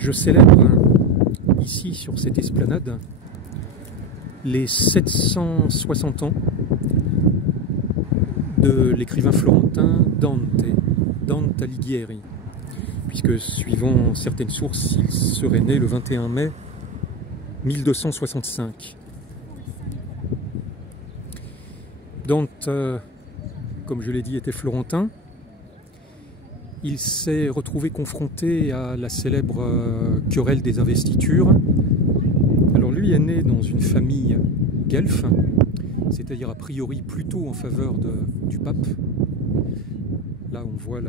Je célèbre ici sur cette esplanade les 760 ans de l'écrivain florentin Dante Alighieri, puisque suivant certaines sources, il serait né le 21 mai 1265. Dante, comme je l'ai dit, était florentin. Il s'est retrouvé confronté à la célèbre querelle des investitures. Alors lui est né dans une famille guelfe, c'est-à-dire a priori plutôt en faveur du pape. Là on voit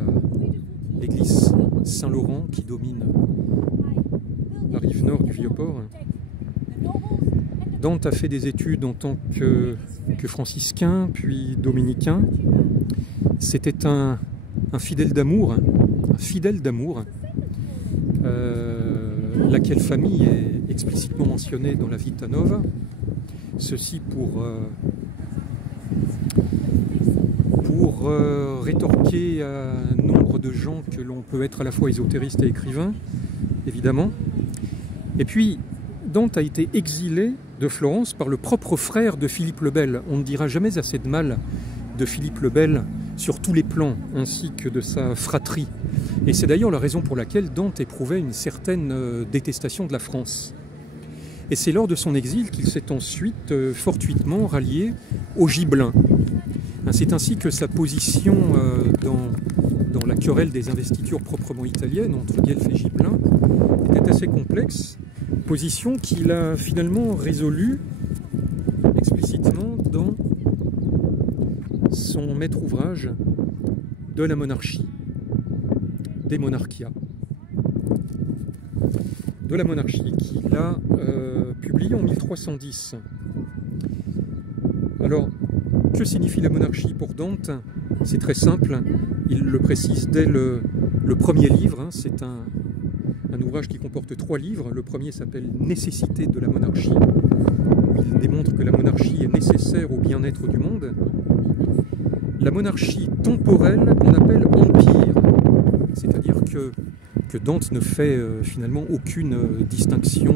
l'église Saint-Laurent qui domine la rive nord du Vieux-Port. Dante a fait des études en tant que franciscain, puis dominicain. C'était un fidèle d'amour, laquelle famille est explicitement mentionnée dans la Vita Nova. Ceci pour rétorquer à un nombre de gens que l'on peut être à la fois ésotériste et écrivain, évidemment. Et puis, Dante a été exilé de Florence par le propre frère de Philippe le Bel. On ne dira jamais assez de mal de Philippe le Bel sur tous les plans, ainsi que de sa fratrie. Et c'est d'ailleurs la raison pour laquelle Dante éprouvait une certaine détestation de la France. Et c'est lors de son exil qu'il s'est ensuite fortuitement rallié aux Gibelins. C'est ainsi que sa position dans la querelle des investitures proprement italiennes entre Guelfes et Gibelins était assez complexe, position qu'il a finalement résolue explicitement dans son maître ouvrage de la monarchie, des Monarchia, de la monarchie, qu'il a publié en 1310. Alors, que signifie la monarchie pour Dante? C'est très simple, il le précise dès le premier livre. C'est un ouvrage qui comporte 3 livres. Le premier s'appelle « Nécessité de la monarchie », où il démontre que la monarchie est nécessaire au bien-être du monde. La monarchie temporelle qu'on appelle empire, c'est-à-dire que Dante ne fait finalement aucune distinction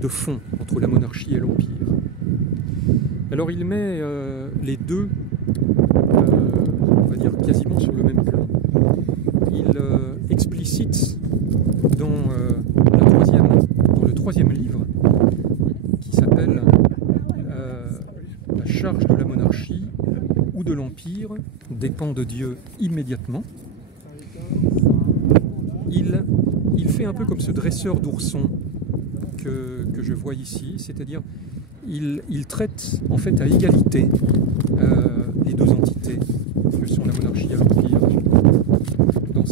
de fond entre la monarchie et l'empire. Alors il met les deux, on va dire, quasiment sur le même plan. Il explicite dans le troisième livre, qui s'appelle La charge de la monarchie ou de l'empire dépend de Dieu immédiatement. Il fait un peu comme ce dresseur d'oursons que je vois ici, c'est-à-dire il traite en fait à égalité les deux entités que sont la monarchie et l'empire. Dans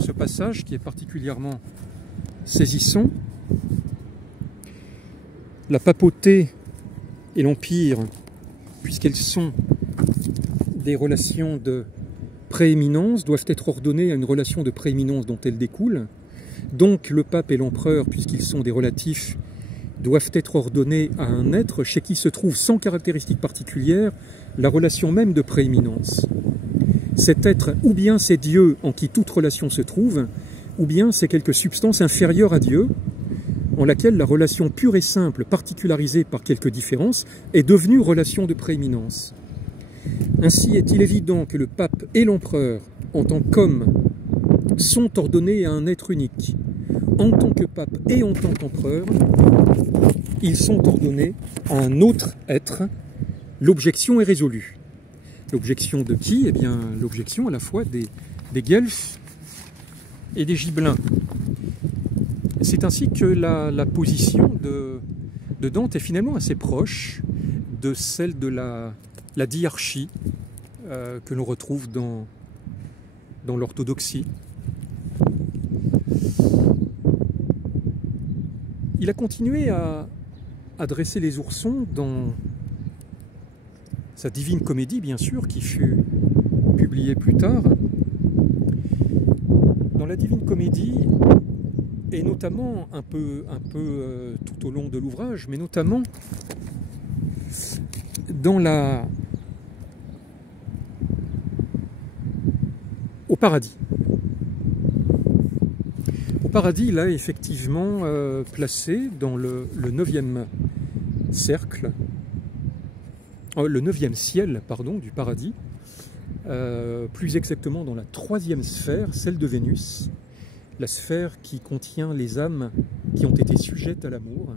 ce passage qui est particulièrement saisissant, la papauté et l'empire, puisqu'elles sont des relations de prééminence, doivent être ordonnées à une relation de prééminence dont elles découlent. Donc le pape et l'empereur, puisqu'ils sont des relatifs, doivent être ordonnés à un être chez qui se trouve sans caractéristique particulière la relation même de prééminence. Cet être, ou bien c'est Dieu en qui toute relation se trouve, ou bien c'est quelque substance inférieure à Dieu, en laquelle la relation pure et simple, particularisée par quelques différences, est devenue relation de prééminence. Ainsi est-il évident que le pape et l'empereur, en tant qu'hommes, sont ordonnés à un être unique. En tant que pape et en tant qu'empereur, ils sont ordonnés à un autre être. L'objection est résolue. L'objection de qui? Eh bien, l'objection à la fois des Guelfes et des Gibelins. C'est ainsi que la position de Dante est finalement assez proche de celle de la diarchie que l'on retrouve dans l'orthodoxie. Il a continué à dresser les oursons dans sa Divine Comédie, bien sûr, qui fut publiée plus tard. Dans la Divine Comédie, et notamment un peu tout au long de l'ouvrage, mais notamment au paradis. paradis, là, est effectivement placé dans le 9e cercle, le 9e ciel, pardon, du paradis, plus exactement dans la 3e sphère, celle de Vénus, la sphère qui contient les âmes qui ont été sujettes à l'amour.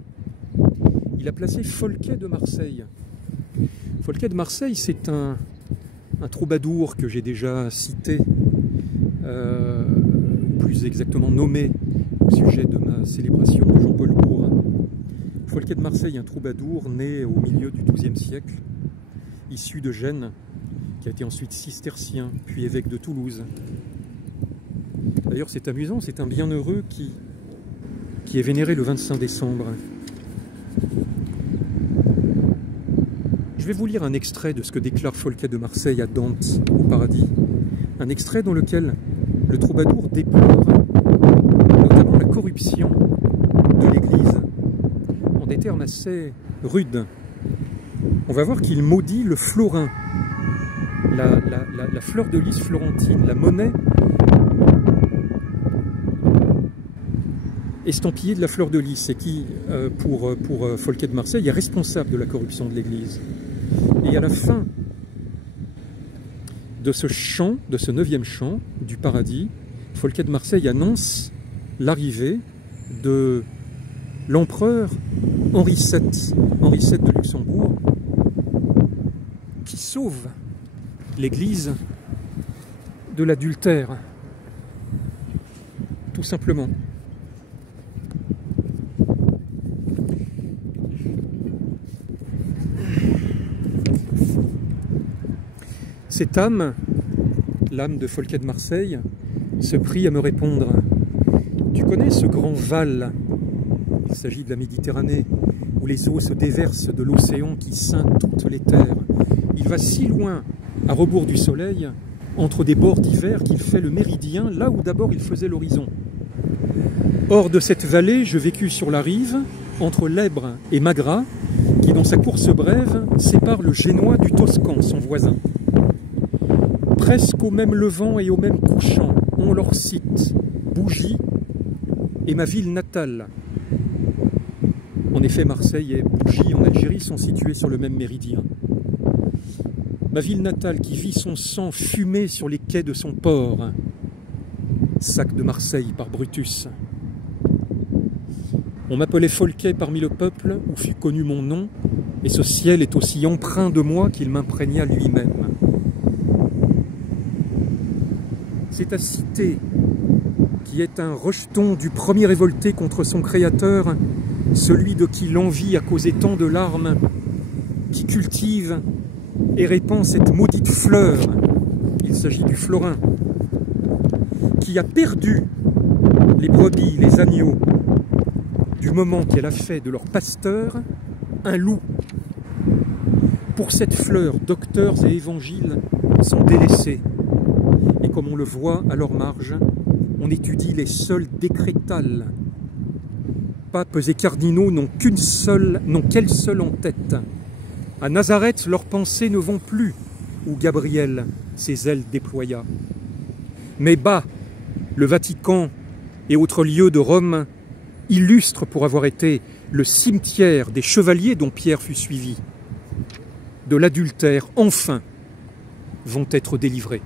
Il a placé Folquet de Marseille. Folquet de Marseille, c'est un troubadour que j'ai déjà cité, plus exactement nommé au sujet de ma célébration de Jean-Paul Bourg. Folquet de Marseille, un troubadour né au milieu du XIIe siècle, issu de Gênes, qui a été ensuite cistercien, puis évêque de Toulouse. D'ailleurs, c'est amusant, c'est un bienheureux qui est vénéré le 25 décembre. Je vais vous lire un extrait de ce que déclare Folquet de Marseille à Dante, au paradis. Un extrait dans lequel le troubadour déplore notamment la corruption de l'Église, en des termes assez rudes. On va voir qu'il maudit le florin, la fleur de lys florentine, la monnaie estampillée de la fleur de lys, et qui, pour Folquet de Marseille, est responsable de la corruption de l'Église. Et à la fin de ce chant, de ce 9e chant du paradis, Folquet de Marseille annonce l'arrivée de l'empereur Henri VII de Luxembourg, qui sauve l'Église de l'adultère, tout simplement. Cette âme, l'âme de Folquet de Marseille, se prie à me répondre. Tu connais ce grand Val? Il s'agit de la Méditerranée, où les eaux se déversent de l'océan qui ceint toutes les terres. Il va si loin, à rebours du soleil, entre des bords divers, qu'il fait le méridien, là où d'abord il faisait l'horizon. Hors de cette vallée, je vécus sur la rive, entre l'Èbre et Magra, qui dans sa course brève sépare le Génois du Toscan, son voisin. Presque au même levant et au même couchant, on leur cite Bougie et ma ville natale. En effet, Marseille et Bougie en Algérie sont situés sur le même méridien. Ma ville natale qui vit son sang fumé sur les quais de son port. Sac de Marseille par Brutus. On m'appelait Folquet parmi le peuple où fut connu mon nom, et ce ciel est aussi empreint de moi qu'il m'imprégna lui-même. C'est à citer qui est un rejeton du premier révolté contre son créateur, celui de qui l'envie a causé tant de larmes, qui cultive et répand cette maudite fleur, il s'agit du florin, qui a perdu les brebis, les agneaux, du moment qu'elle a fait de leur pasteur un loup. Pour cette fleur, docteurs et évangiles sont délaissés. Et comme on le voit à leur marge, on étudie les seuls décrétales. Papes et cardinaux n'ont qu'elle seule en tête. À Nazareth, leurs pensées ne vont plus, où Gabriel ses ailes déploya. Mais bas, le Vatican et autres lieux de Rome illustrent pour avoir été le cimetière des chevaliers dont Pierre fut suivi. De l'adultère, enfin, vont être délivrés.